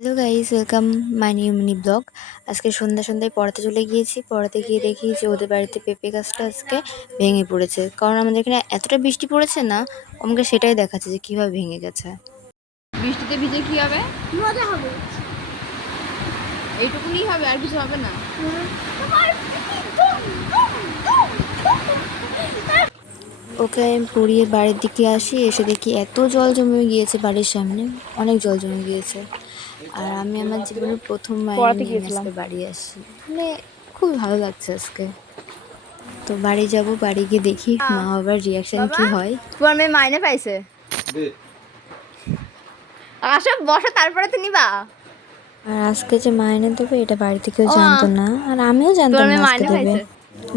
Hello guys, welcome my new mini blog. আজকে সন্ধ্যায় পড়াতে চলে গিয়েছি। পড়াতে গিয়ে দেখি যে ওদের বাড়িতে পেঁপে গাছটা আজকে ভেঙে পড়েছে। কারণ আমাদের এখানে এতটা বৃষ্টি পড়েছে না, আমাকে সেটাই দেখাচ্ছে যে কীভাবে ভেঙে গেছে। বৃষ্টিতে ভিজে কি হবে? মজা হবে। এইটুকুনি হবে, আর কিছু হবে না। ওকে আমি পড়িয়ে বাড়ির দিকে আসি, এসে দেখি এত জল জমে গিয়েছে বাড়ির সামনে, অনেক জল জমে গিয়েছে। আর আমি আমার জীবনের প্রথম মাইনে পড়াতে নিয়ে আমি গিয়েছিলাম। আজকে বাড়ি আসি, মানে খুব ভালো লাগছে আজকে। তো বাড়ি যাব, বাড়ি গিয়ে দেখি মা বাবার রিয়াকশন কি হয়। তোমার মেয়ে মাইনে পাইছে? আসো বসো, তারপরে তো নিবা। আর আজকে যে মাইনে দেবে এটা বাড়িতে কেউ জানতো না, আর আমিও জানতাম তোমার না মেয়ে আজকে মাইনে দেবে। পাইছে?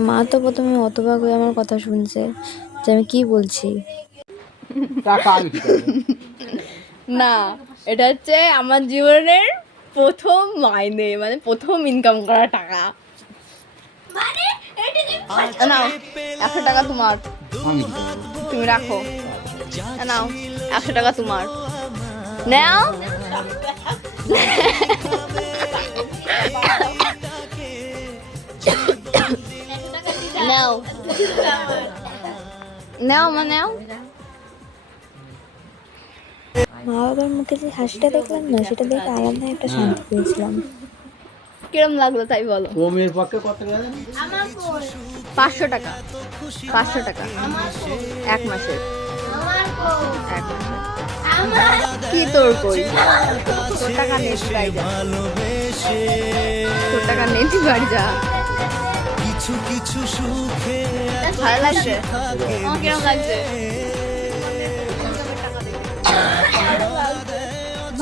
মা তো প্রথমে অতবাক হয়ে আমার কথা শুনছে যে আমি কি বলছি। না, এটা হচ্ছে আমার জীবনের প্রথম মাইনে, মানে প্রথম ইনকাম করা টাকা। নাও 100 টাকা তোমার, তুমি রাখো। নাও 100 টাকা তোমার, নাও। নাও নাও মা, নাও। মা বাবার মুখে যে হাসিটা দেখলাম না, সেটা দেখে আলাদা একটা শান্তি পেয়েছিলাম। কিরম লাগলো তাই বলো। কমের পক্ষে কত টাকা? 500 টাকা, 500 টাকা এক মাসে। এক মাসে কি তোর কই? তোর টাকা নেই, তুই বাড়ি যা। তোর টাকা নেই, তুই বাড়ি যা। কিছু কিছু সুখে ভালো লাগছে? আমার কিরম লাগছে?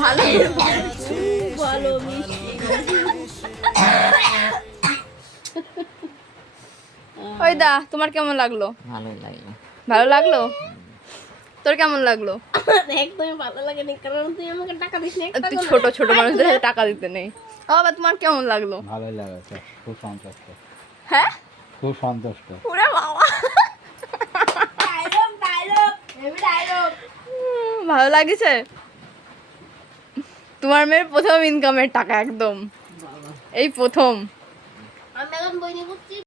ভালো ভালো মিষ্টি। ওই দা, তোমার কেমন লাগলো? ভালোই লাগে। ভালো লাগলো? তোর কেমন লাগলো? একদমই ভালো লাগেনি, কারণ তুই আমাকে টাকা দিস না। তুই ছোট ছোট মানুষদের হাতে টাকা দিতে নেই। ও বাবা, তোমার কেমন লাগলো? ভালোই লাগছে, খুব সন্তুষ্ট। হ্যাঁ, খুব সন্তুষ্ট। ওরে বাবা, ভালো লাগছে? তোমার মেয়ের প্রথম ইনকামের টাকা, একদম এই প্রথম। আমি এখন বই নিয়ে